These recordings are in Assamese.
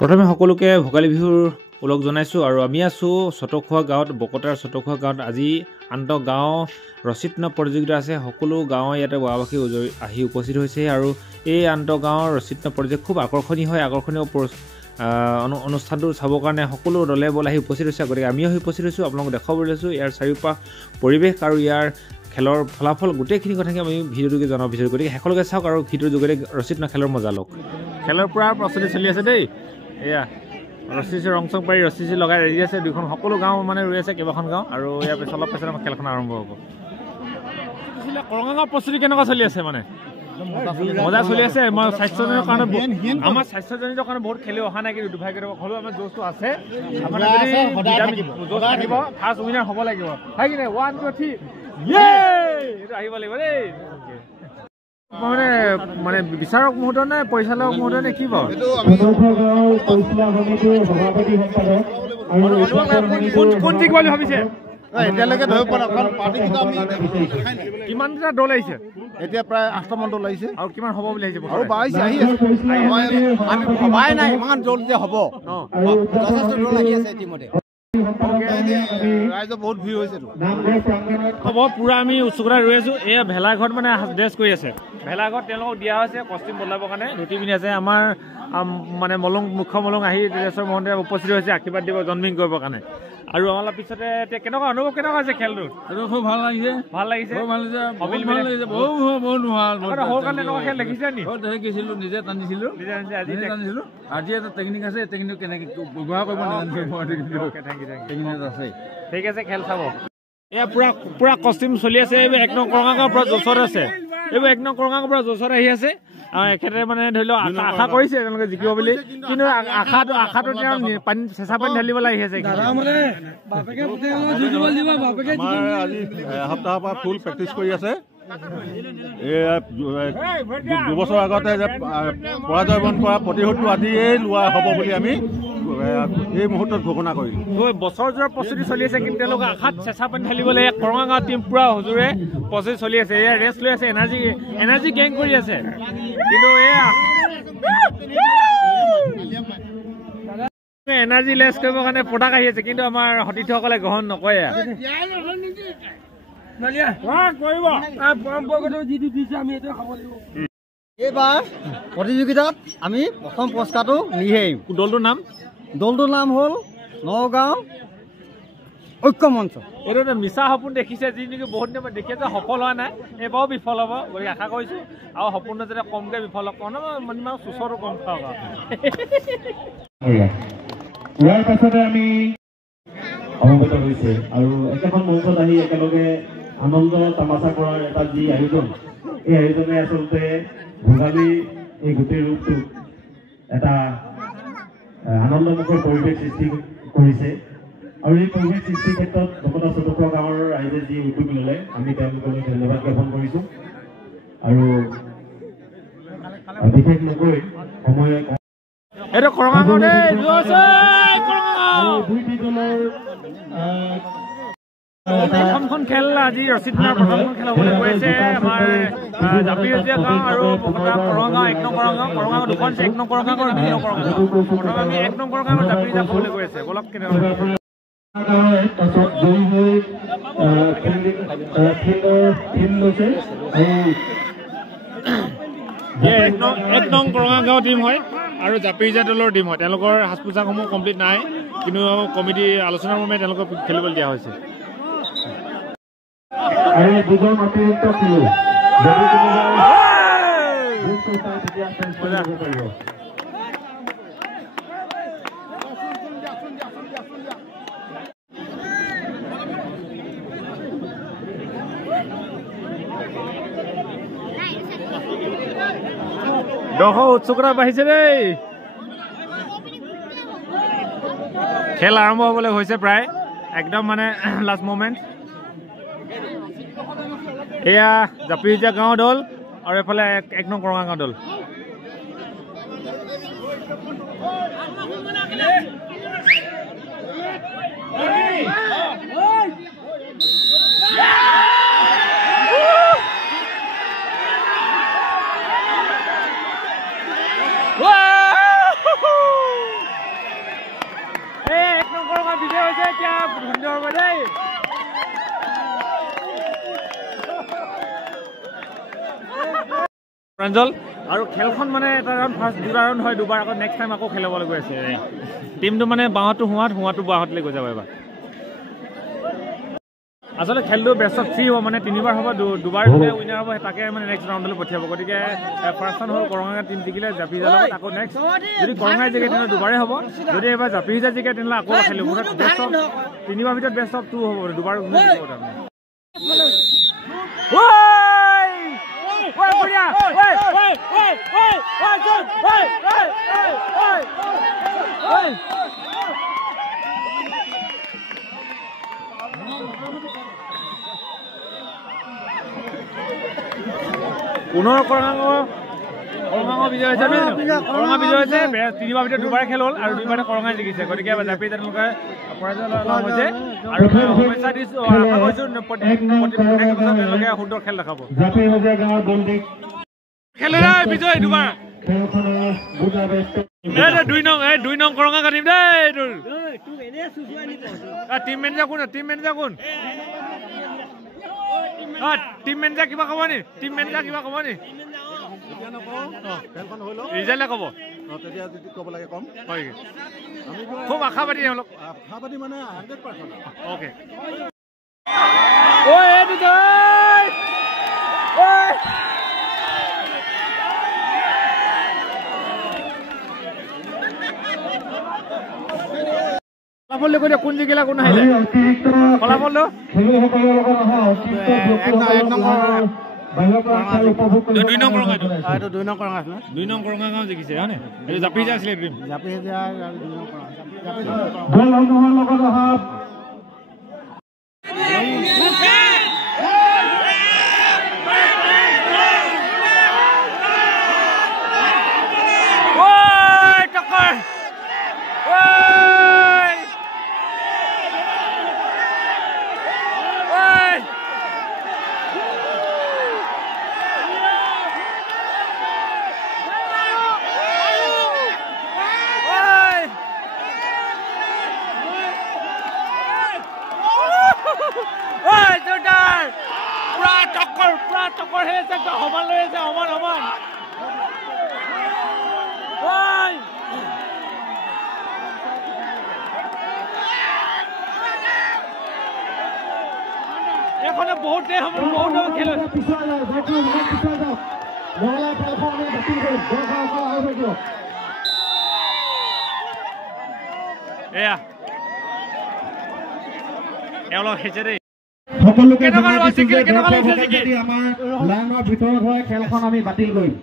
প্ৰথমে সকলোকে ভোগালী বিহুৰ ওলগ জনাইছোঁ আৰু আমি আছোঁ চটখোৱা গাঁৱত বকতাৰ চটখোৱা গাঁৱত আজি আন্তঃ গাঁও ৰচিত্ন প্ৰতিযোগিতা আছে সকলো গাঁও ইয়াতে গাঁওবাসী আহি উপস্থিত হৈছে আৰু এই আন্তঃ গাঁৱৰ ৰচিত্ন প্ৰতিযোগিতা খুব আকৰ্ষণীয় হয় আকৰ্ষণীয় অনুষ্ঠানটো চাবৰ কাৰণে সকলো দলে বল আহি উপস্থিত হৈছে গতিকে আমিও আহি উপস্থিত হৈছোঁ আপোনালোকক দেখাবলৈ লৈছোঁ ইয়াৰ চাৰিওপাশ পৰিৱেশ আৰু ইয়াৰ খেলৰ ফলাফল গোটেইখিনি কথাকে আমি ভিডিঅ'টোকে জনাব বিচাৰোঁ গতিকে শেষলৈকে চাওক আৰু ভিডিঅ'ৰ যোগেদি ৰচিত্ন খেলৰ মজা লওক খেলৰ পৰা প্ৰস্তুতি চলি আছে দেই এয়া ৰছী ৰং চং পাৰি ৰছী লগাই ৰেডি আছে দুখন সকলো গাঁও মানে ৰৈ আছে কেইবাখন গাঁও আৰু ইয়াৰ পিছত অলপ পিছত আমাৰ খেলখন আৰম্ভ হ'ব কৰঙাগাঁৱৰ প্ৰস্তুতি কেনেকুৱা চলি আছে মানে মজা চলি আছে মই স্বাস্থ্যজনিত কাৰণে আমাৰ স্বাস্থ্যজনিত কাৰণে বহুত খেলি অহা নাই কিন্তু দুৰ্ভাগ্য হ'লেও আমাৰ জোচটো আছে ফাৰ্ষ্ট উইনাৰ হ'ব লাগিব হয় কি নাই 1 2 3 এইটো আহিব লাগিব দেই মানে বিচাৰক মুহূৰ্ত নে পৰিচালক মুহূৰ্ত নে কি বাৰু কোন জিকিব বুলি ভাবিছে এতিয়ালৈকে ধৰিব পৰা কিমানটা দল আহিছে এতিয়া প্ৰায় 8টা দল আহিছে আৰু কিমান হ'ব বুলি আহিছে আৰু 22 আহি আছে আমি ভবাই নাই ইমান দল যে হ'ব যথেষ্ট দল আহি আছে ইতিমধ্যে ৰাইজৰ বহুত ভিৰ হৈছে হ'ব পুৰা আমি উৎসুকতা ৰৈ আছোঁ এয়া ভেলাঘৰত মানে ড্ৰেছ কৰি আছে ভেলাঘৰত তেওঁলোকক দিয়া হৈছে কষ্টিউম বদলাবৰ কাৰণে ধুতি পিন্ধি আছে আমাৰ মানে মুখ্য মলং আহি দেশৰ মহন্তে উপস্থিত হৈছে আশীৰ্বাদ দিব জন্মিং কৰিবৰ কাৰণে আৰু অলপ পিছতে এতিয়া কেনেকুৱা অনুভৱ কেনেকুৱা হৈছে খেলটো খুব ভাল লাগিছে খেল দেখিছে নি দেখিছিলোঁ নিজে টানিছিলোঁ আজি এটা টেকনিক আছে টেকনিক কেনেকৈ ব্যৱহাৰ কৰিব আছে ঠিক আছে খেল চাব এয়া পুৰা কষ্টিউম চলি আছে এইবোৰ 1 নং কৰঙাগাঁৱৰ পৰা জোচত আছে এইবোৰ 1 নং কৰঙাগাঁৱৰ পৰা জোচত আহি আছে এখেতে মানে ধৰি লওক আশা কৰিছে তেওঁলোকে জিকিব বুলি কিন্তু আশাটো পানী চেঁচা পানী ঢালিবলৈ আহি আছে আজি এসপ্তাহৰ পৰা ফুল প্ৰেক্টিচ কৰি আছে দুবছৰ আগতে যে পৰাজয় বৰণ কৰা প্ৰতিশোধটো আজিয়ে লোৱা হ'ব বুলি আমি এই মুহূৰ্তত ঘোষণা কৰিলোঁ বছৰজোৰা প্ৰস্তুতি চলি আছে কিন্তু তেওঁলোকে আশাত চেঁচা পানী ঢালিবলৈ কৰঙাগাঁও টীম পুৰা হুজুৰে প্ৰস্তুতি চলি আছে এয়া ৰেষ্ট লৈ আছে এনাৰ্জি গেইন কৰি আছে কিন্তু এয়া এনাৰ্জি লেছ কৰিবৰ কাৰণে প্ৰডাক্ট আহি আছে কিন্তু আমাৰ সতীৰ্থসকলে গ্ৰহণ নকৰে এইবাৰ প্ৰতিযোগিতাত আমি প্ৰথম পুৰস্কাৰটো নিয়ে আহিম দলটোৰ নাম হ'ল নগাঁও ঐক্য মঞ্চ এইটো এটা মিছা সপোন দেখিছে যি নেকি বহুত দিনৰ দেখি আছে সফল হোৱা নাই এইবাৰো বিফল হ'ব গতিকে আশা কৰিছোঁ আৰু সপোন যাতে কমকৈ বিফল হওক মানে চুচৰটো কম খাওক ইয়াৰ পাছতে আমি সমবেত হৈছে আৰু একেখন মঞ্চত আহি একেলগে আনন্দ তামাচা কৰাৰ এটা যি আয়োজন এই আয়োজনে আচলতে ভোগালী এই গোটেই ৰূপটোক এটা আনন্দমুখৰ পৰিৱেশ সৃষ্টি কৰিছে আৰু এই পৰিৱেশ সৃষ্টিৰ ক্ষেত্ৰত বকতা চটখোৱা গাঁৱৰ ৰাইজে যি উদ্যোগ ল'লে আমি তেওঁলোকলৈ ধন্যবাদ জ্ঞাপন কৰিছোঁ আৰু বিশেষ নকৈ সময় এইটো কৰঙাগাঁও দুইটি দলৰ প্ৰথমখন খেল আজি ৰচিদনাৰ প্ৰথমখন খেল হ'বলৈ গৈ আছে আমাৰ জাপিৰজীয়া গাঁও আৰু কৰঙাগাঁও 1 নং কৰঙাগাঁও দুখন আছে 1 নং কৰঙাগাঁও আৰু 2 নং কৰঙাগাঁও প্ৰথমে আমি 1 নং কৰঙাগাঁও আৰু জাপিৰজীয়া হ'বলৈ গৈ আছে বলক কেনেকুৱা এক নং কৰঙাগাঁও টীম হয় আৰু জাপিৰজীয়া দলৰ টীম হয় তেওঁলোকৰ সাজ পোছাকসমূহ কমপ্লিট নাই কিন্তু কমিটি আলোচনাৰ মৰ্মে তেওঁলোকক খেলিবলৈ দিয়া হৈছে আৰু দুজন অতিৰিক্ত খেলুৱৈ দৰ্শক উৎসুকতা বাঢ়িছে দেই খেল আৰম্ভ হ'বলৈ হৈছে প্ৰায় একদম মানে লাষ্ট মমেণ্ট এয়া জাপিৰজীয়া গাঁও দল আৰু এফালে 1 নং কৰঙাগাঁও দল সুন্দৰ হ'ব দেই প্ৰাঞ্জল আৰু খেলখন মানে এটা ৰাউণ্ড ফাৰ্ষ্ট দুটা ৰাউণ্ড হয় দুবাৰ আকৌ নেক্সট টাইম আকৌ খেলাবলৈ গৈ আছে টিমটো মানে বাঁহটো হোৱাটো বাঁহতলৈ গৈ যাব এবাৰ আচলতে খেলটো বেষ্ট অফ 3 হ'ব মানে তিনিবাৰ হ'ব দুবাৰ উইনাৰ হ'ব তাকে মানে নেক্সট ৰাউণ্ডলৈ পঠিয়াব গতিকে ফাৰ্ষ্ট ৰাউণ্ড হ'ল কৰঙা টিম জিকিলে জাপিজাৰ লগত আকৌ নেক্সট যদি কৰঙাই জিকে তেনেহ'লে দুবাৰেই হ'ব যদি এবাৰ জাপিজাৰ জিকে তেনেহ'লে আকৌ খেলিব বেষ্ট অফ তিনিবাৰ ভিতৰত বেষ্ট অফ 2 হ'ব দুবাৰ পুনৰ কৰঙা বিজয় হৈছে কৰঙা বিজয় হৈছে তিনিবাৰ ভিতৰত দুবাৰে খেল হ'ল আৰু দুইবাৰে কৰঙাই জিকিছে গতিকে জাপি তেওঁলোকে পৰাজয় লাভ হৈছে আৰু শুভেচ্ছা দিছোঁ আশা কৰিছোঁ তেওঁলোকে সুন্দৰ খেল দেখাব খেলে বিজয় দুবাৰ দুই নং কৰঙা কাটিম দেই টিম মেনেজাৰ কোন টিম মেনেজাৰ কিবা ক'ব নি টিম মেনেজাৰ কিবা ক'ব নি ৰিজাল্টে ক'ব তেতিয়া ক'ব লাগে কম হয় খুব আশাবাদী তেওঁলোক আশাবাদী মানে 100% অ'কে ফলাফলটো কৈ দিয়া কোন জিকিলা কোন আহিলে ফলাফলটো দুই নং কৰঙা গাঁও জিকিছে হয়নে এইটো জাপিজা আছিলে টক্কৰ হৈ আছে সমান লৈ আছে সমান এখনে বহুত খেল এয়া এওঁলোক হৈছে দেই সকলোকে আমাৰ লাইনৰ ভিতৰত হোৱা খেলখন আমি বাতিল কৰিম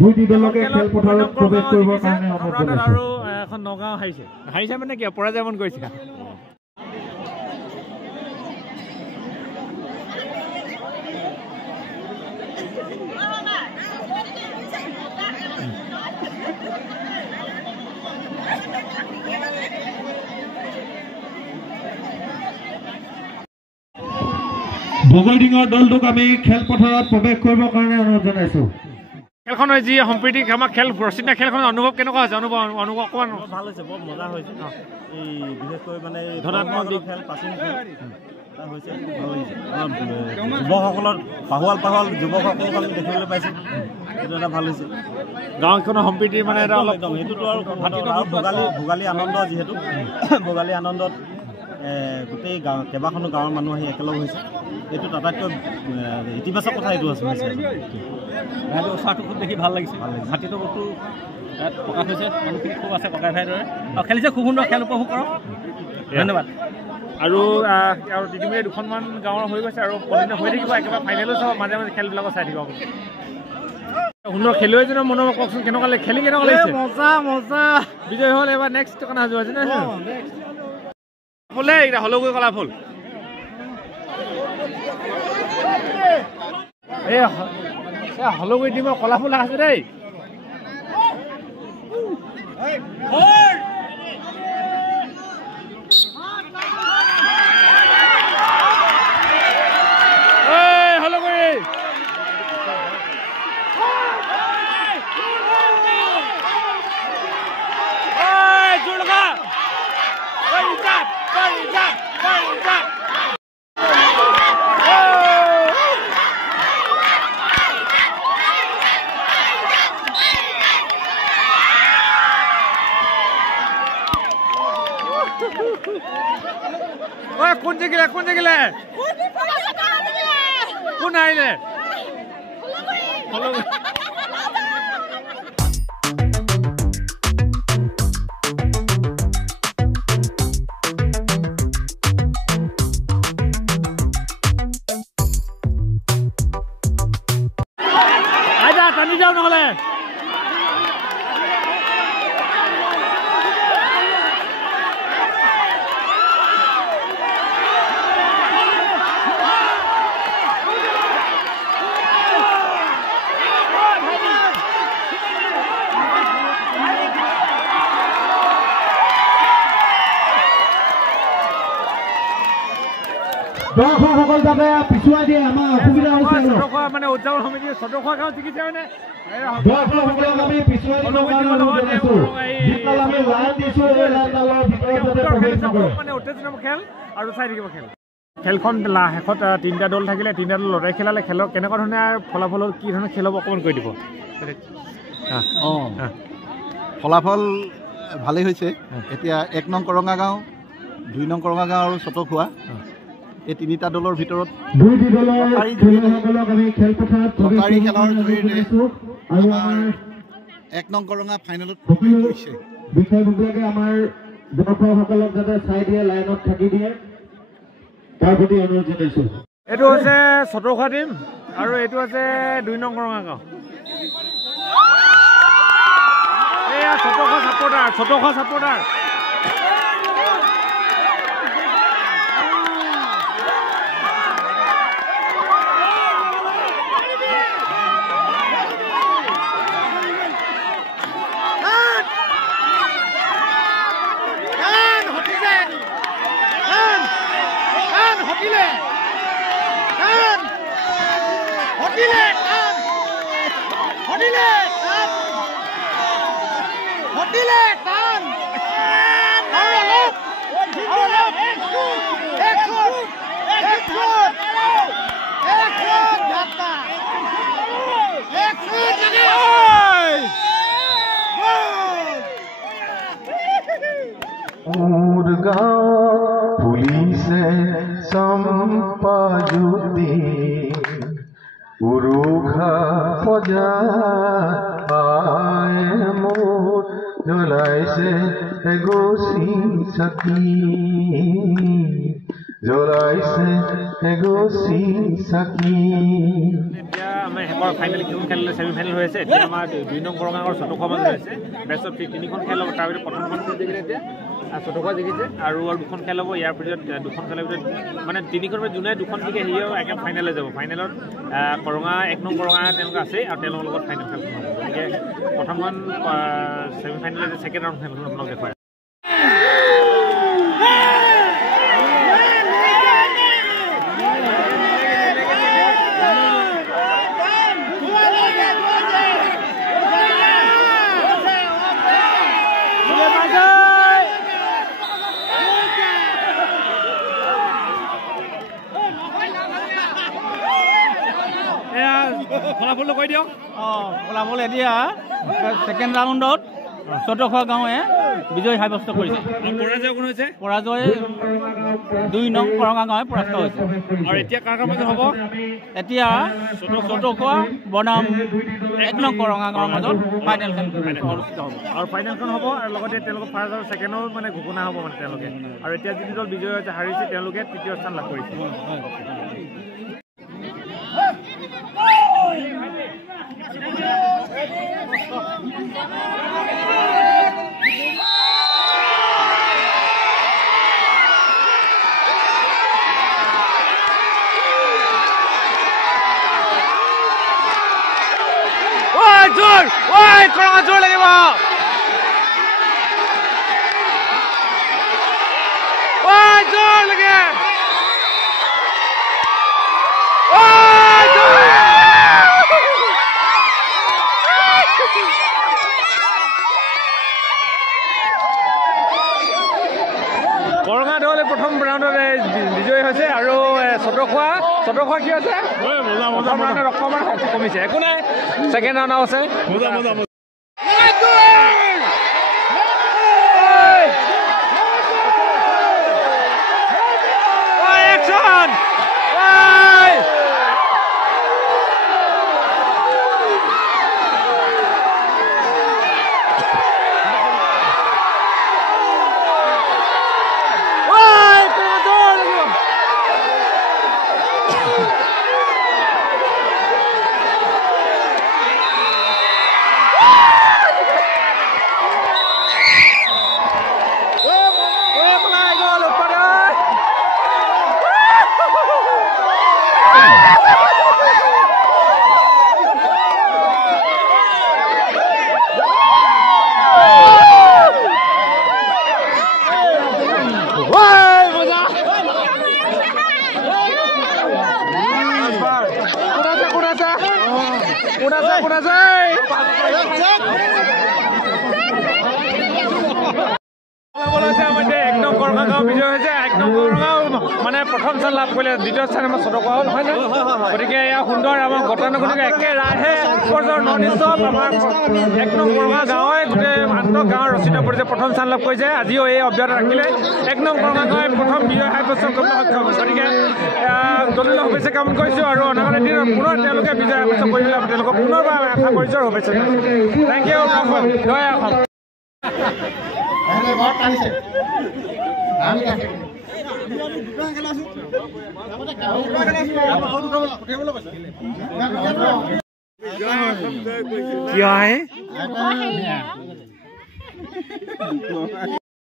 দুই দলকে খেলপথাৰত প্ৰৱেশ কৰিবৰ কাৰণে অনুৰোধ জনাইছো আৰু এখন নগাঁও হাৰিছে মানে কি পৰাজয় মন কৰিছে বগৈডিঙৰ দলটোক আমি খেলপথাৰত প্ৰৱেশ কৰিবৰ কাৰণে অনুৰোধ জনাইছো খেলখনৰ যি সম্প্ৰীতি আমাৰ খেল ৰচিদা খেলখনৰ অনুভৱ কেনেকুৱা হৈছে অনুভৱ অকণমান ভাল হৈছে বৰ মজা হৈছে এই বিশেষকৈ মানে ধনাত্মক দিশ খেল প্ৰাচীন খেল হৈছে ভাল লাগিছে যুৱকসকলৰ পাহোৱাল যুৱকসকলক আমি দেখিবলৈ পাইছোঁ এইটো এটা ভাল হৈছে গাঁওখনৰ সম্প্ৰীতিৰ মানে এটা অলপ একদম সেইটোতো আৰু ভোগালী আনন্দ যিহেতু ভোগালী আনন্দত গোটেই গাঁও কেইবাখনো গাঁৱৰ মানুহ আহি একেলগ হৈছে এইটো আটাইতকৈ ইতিবাচক কথা এইটো আছে উৎসাহটো খুব দেখি ভাল লাগিছে ভাতৃত্ববোধটো ইয়াত প্ৰকাশ হৈছে মানুহখিনি খুব আছে ককাই ভাইৰ দৰে আৰু খেলিছে খুব সুন্দৰ খেল উপভোগ কৰক ধন্যবাদ আৰু ইতিমধ্যে দুখনমান গাঁৱৰ হৈ গৈছে আৰু কণ্টিনিউ হৈ থাকিব একেবাৰে ফাইনেলো চাব মাজে মাজে খেলবিলাকো চাই থাকিব সুন্দৰ খেলুৱৈজনৰ মনোভাৱ কওকচোন কেনেকুৱা লাগিছে খেলি কেনেকুৱা লাগিছে মজা বিজয় হ'ল এবাৰ নেক্সট কাৰণে সাজু আছে নে ফুলে এইকেইটা হলগৈ কলা ফুল এই হলগৈ টিমৰ কলা ফুল আছে দেই কোন জেগিলে কোন আহিলে আইদা টানি যাও নহলে দৰ্শকসকল যাতে পিছুৱাই দিয়ে আমাৰ অসুবিধা হৈছে মানে উদযাপন সমিতি চটখোৱা গাঁও চিকিৎসা মানে দৰ্শকসকলক আমি পিছুৱাই দিবৰ কাৰণে অনুৰোধ জনাইছো যিডাল আমি লাইন দিছো এই লাইনডালৰ ভিতৰত যাতে প্ৰৱেশ নকৰে মানে উত্তেজনামূলক খেল আৰু চাই থাকিব খেলখন শেষত 3টা দল থাকিলে 3টা দল লৰাই খেলালে খেলক কেনেকুৱা ধৰণে ফলাফল কি ধৰণে খেল হ'ব অকণমান কৈ দিব ফলাফল ভালেই হৈছে এতিয়া 1 নং কৰঙা গাঁও 2 নং কৰঙা গাঁও আৰু চটখোৱা এই 3টা দলৰ ভিতৰত দুই দলৰ খেলুৱৈসকলক আমি খেলপথাৰত লটাৰী খেলৰ জৰিয়তে আমাৰ 1 নং কৰঙা ফাইনেলত প্ৰৱেশ কৰিছে বিষয়ববীয়াকে আমাৰ দৰ্শকসকলক যাতে চাই দিয়ে লাইনত থাকি দিয়ে তাৰ প্ৰতি অনুৰোধ জনাইছো এইটো হৈছে চটখোৱা টিম আৰু এইটো আছে 2 নং কৰঙা গাঁও এয়া চটখোৱা ছাপোৰ্টাৰ পুলিশে সম্পাজুতি উৰুঘা পজা আয় মোৰ জ্বলাইছে এগছি চাকি জ্বলাইছে এগছি চাকি এতিয়া আমাৰ শেষৰ ফাইনেল কিমান খেলিলে ছেমিফাইনেল হৈ আছে এতিয়া আমাৰ 2 নং কৰঙা আৰু চটখোৱা মাজত হৈছে বেষ্ট অফ 3খন খেল হ'ব তাৰ ভিতৰত প্ৰথমখন জিকিলে এতিয়া চটখোৱা জিকিছে আৰু 2খন খেল হ'ব ইয়াৰ পিছত 2খন খেলৰ ভিতৰত মানে 3খন যোনে 2খন জিকে সিও একে ফাইনেলে যাব ফাইনেলত কৰঙা 1 নং কৰঙা তেওঁলোক আছে আৰু তেওঁলোকৰ লগত ফাইনেল খেলখন হ'ব গতিকে প্ৰথমখন ছেমিফাইনেল ছেকেণ্ড ৰাউণ্ড খেলখন আপোনাক দেখুৱায় ফলাফলটো কৈ দিয়ক ফলাফল এতিয়া ছেকেণ্ড ৰাউণ্ডত চটখোৱা গাঁৱে বিজয় সাব্যস্ত কৰিছে পৰাজয় কোন হৈছে পৰাজয় 2 নং কৰঙা গাঁৱে পৰাস্ত হৈছে আৰু এতিয়া কাৰ মাজত হ'ব এতিয়া চটখোৱা বনাম 1 নং কৰঙা গাঁৱৰ মাজত ফাইনেলখন অনুষ্ঠিত হ'ব আৰু ফাইনেলখন হ'ব আৰু লগতে তেওঁলোকৰ ফাৰ্ষ্ট আৰু ছেকেণ্ডো মানে ঘোষণা হ'ব মানে তেওঁলোকে আৰু এতিয়া যিটো দল বিজয় হৈছে হাৰিছে তেওঁলোকে তৃতীয় স্থান লাভ কৰিছে জোৰ কৰঙা জোৰ লাগিব জোৰ লাগে ছটখোৱা কি আছে অকণমান কমিছে একো নাই ছেকেণ্ড ৰাউণ্ড আছে মানে প্ৰথম স্থান লাভ কৰিলে দ্বিতীয় স্থান আমাৰ ছটখোৱা হ'ল হয় নে গতিকে এয়া সুন্দৰ আমাৰ গতানুগতিকে একেৰাহে নৰ্থ ইষ্টত আমাৰ 1 নং কৰঙা গাঁৱে গোটেই আন্তঃ গাঁৱৰ ৰচিত পৰিছে প্ৰথম স্থান লাভ কৰিছে আজিও এই অব্যাহত ৰাখিলে 1 নং কৰঙা গাঁৱে প্ৰথম বিজয় সাব্যস্ত কৰিবলৈ সক্ষম হৈছে গতিকে দলীয় শুভেচ্ছা কামনা কৰিছোঁ আৰু অনাগত দিনত পুনৰ তেওঁলোকে বিজয় সাব্যস্ত কৰিবলৈ তেওঁলোকক পুনৰবাৰ আশা কৰিছোঁ আৰু শুভেচ্ছা থেংক ইউ জয় অসম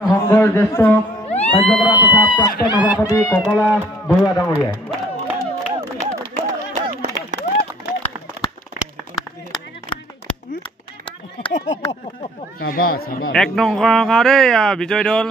সংঘৰ জ্যেষ্ঠ কাৰ্যকৰ্তা তথা প্ৰাক্তন সভাপতি কমলা বৰুৱা ডাঙৰীয়াই এক নং গাঁৱৰে বিজয় দল